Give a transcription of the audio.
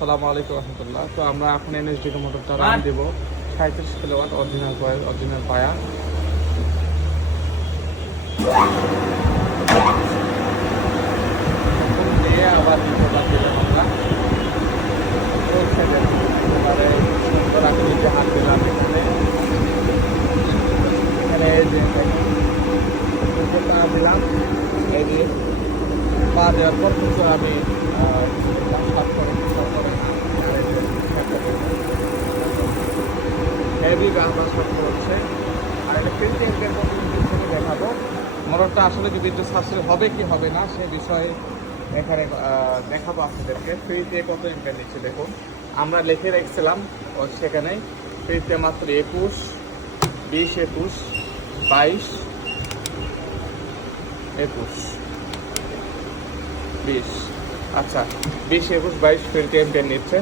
আসসালামু আলাইকুম রহমতুল্লাহ। তো আমরা এখন এনএসডি মোটরটা রান দিব। সাঁত্রিশ কিলোওয়াট অরিজিনাল কয়েল অরিজিনাল পায়া দিয়ে আবার দ্বিতীয়বার দিলাম আমরা। দিলাম এখানে যে দিলাম। এই পা দেওয়ার পর কিন্তু আমি হেভি গান বাস করতে হচ্ছে। আর এটা এর মধ্যে কিন্তু দেখাবো। মোটরটা আসলে যদি বিদ্যুৎ সাশ্রয় হবে কি হবে না, সে বিষয়ে এখানে দেখাবো আপনাদেরকে। ফ্রিতে কত ইনকাম নিচ্ছে দেখুন। আমরা লিখে রেখেছিলাম, ও, সেখানে ফ্রিতে মাত্র একুশ, বিশ একুশ, বাইশ, একুশ, বিশ। আচ্ছা বিশ, একুশ, বাইশ ফিফটি এমপিয়ার নিচ্ছে।